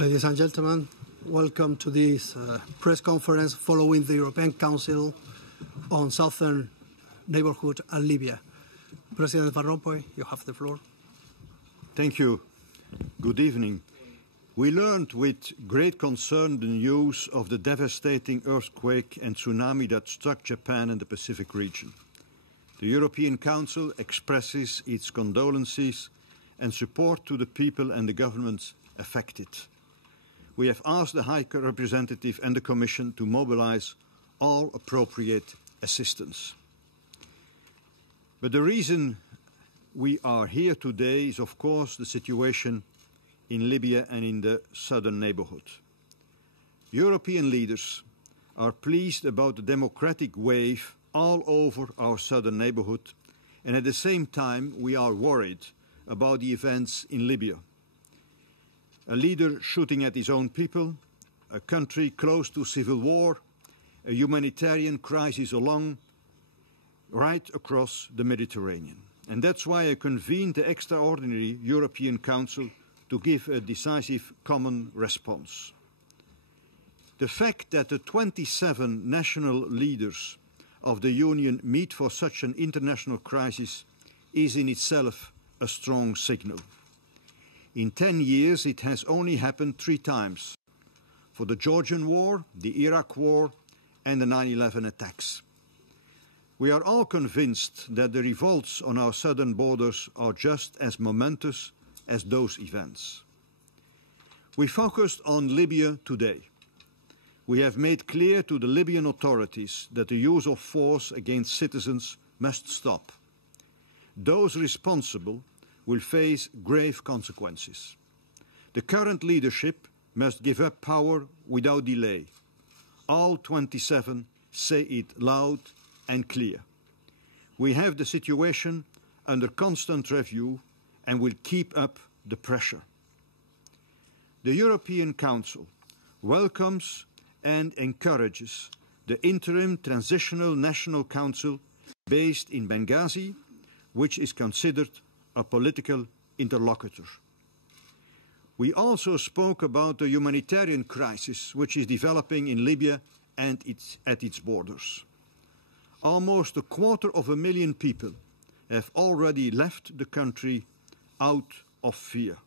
Ladies and gentlemen, welcome to this press conference following the European Council on Southern Neighbourhood and Libya. President Van Rompuy, you have the floor. Thank you. Good evening. We learned with great concern the news of the devastating earthquake and tsunami that struck Japan and the Pacific region. The European Council expresses its condolences and support to the people and the governments affected. We have asked the High Representative and the Commission to mobilise all appropriate assistance. But the reason we are here today is, of course, the situation in Libya and in the southern neighbourhood. European leaders are pleased about the democratic wave all over our southern neighbourhood, and at the same time we are worried about the events in Libya. A leader shooting at his own people, a country close to civil war, a humanitarian crisis right across the Mediterranean. And that's why I convened the extraordinary European Council to give a decisive common response. The fact that the 27 national leaders of the Union meet for such an international crisis is in itself a strong signal. In 10 years, it has only happened 3 times: for the Georgian War, the Iraq War, and the 9/11 attacks. We are all convinced that the revolts on our southern borders are just as momentous as those events. We focused on Libya today. We have made clear to the Libyan authorities that the use of force against citizens must stop. Those responsible will face grave consequences. The current leadership must give up power without delay. All 27 say it loud and clear. We have the situation under constant review and will keep up the pressure. The European Council welcomes and encourages the interim transitional national council based in Benghazi, which is considered a political interlocutor. We also spoke about the humanitarian crisis which is developing in Libya and at its borders. Almost 250,000 people have already left the country out of fear.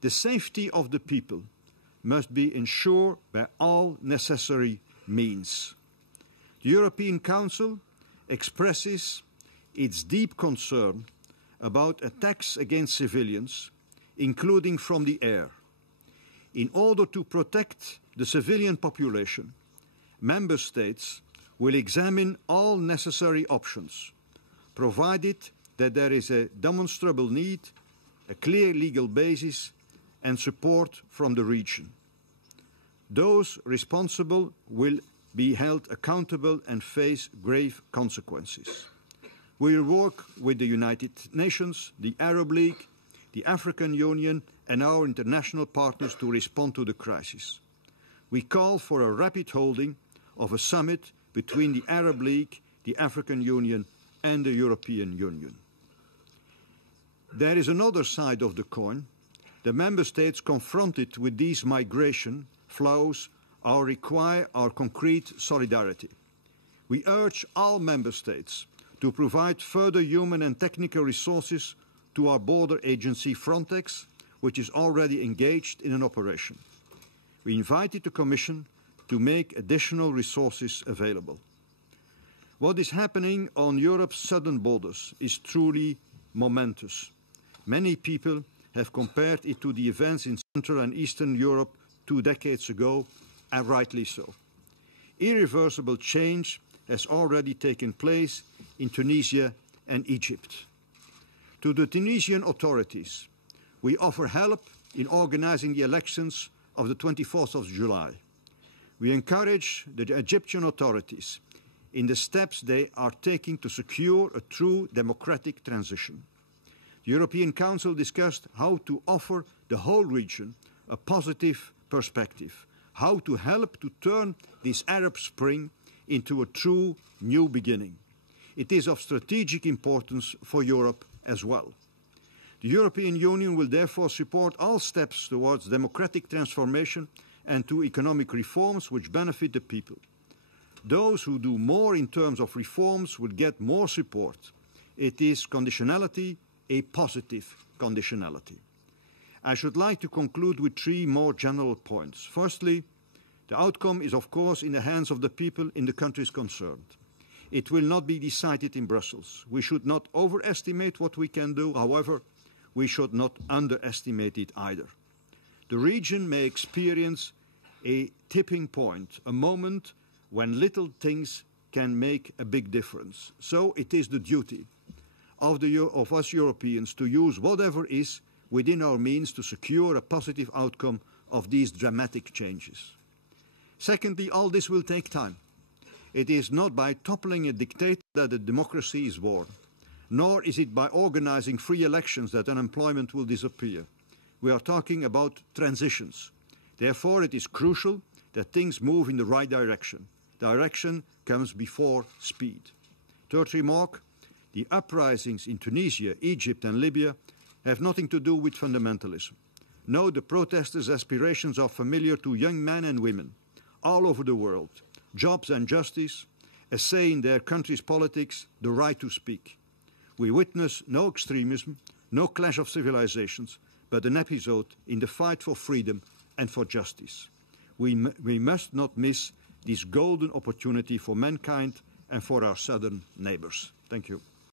The safety of the people must be ensured by all necessary means. The European Council expresses its deep concern about attacks against civilians, including from the air. In order to protect the civilian population, Member States will examine all necessary options, provided that there is a demonstrable need, a clear legal basis, and support from the region. Those responsible will be held accountable and face grave consequences. We will work with the United Nations, the Arab League, the African Union, and our international partners to respond to the crisis. We call for a rapid holding of a summit between the Arab League, the African Union, and the European Union. There is another side of the coin. The Member States confronted with these migration flows require our concrete solidarity. We urge all Member States to provide further human and technical resources to our border agency Frontex, which is already engaged in an operation. We invited the Commission to make additional resources available. What is happening on Europe's southern borders is truly momentous. Many people have compared it to the events in Central and Eastern Europe 2 decades ago, and rightly so. Irreversible change has already taken place in Tunisia and Egypt. To the Tunisian authorities, we offer help in organising the elections of the 24th of July. We encourage the Egyptian authorities in the steps they are taking to secure a true democratic transition. The European Council discussed how to offer the whole region a positive perspective, how to help to turn this Arab Spring into a true new beginning. It is of strategic importance for Europe as well. The The European Union will therefore support all steps towards democratic transformation and to economic reforms which benefit the people. Those who do more in terms of reforms will get more support. It is conditionality, a positive conditionality. I should like to conclude with three more general points. Firstly, the outcome is of course in the hands of the people in the countries concerned. It will not be decided in Brussels. We should not overestimate what we can do. However, we should not underestimate it either. The region may experience a tipping point, a moment when little things can make a big difference. So it is the duty of us Europeans to use whatever is within our means to secure a positive outcome of these dramatic changes. Secondly, all this will take time. It is not by toppling a dictator that a democracy is born, nor is it by organizing free elections that unemployment will disappear. We are talking about transitions. Therefore, it is crucial that things move in the right direction. Direction comes before speed. Third remark, the uprisings in Tunisia, Egypt and Libya have nothing to do with fundamentalism. No, the protesters' aspirations are familiar to young men and women all over the world. Jobs and justice, a say in their country's politics, the right to speak. We witness no extremism, no clash of civilizations, but an episode in the fight for freedom and for justice. We must not miss this golden opportunity for mankind and for our southern neighbors. Thank you.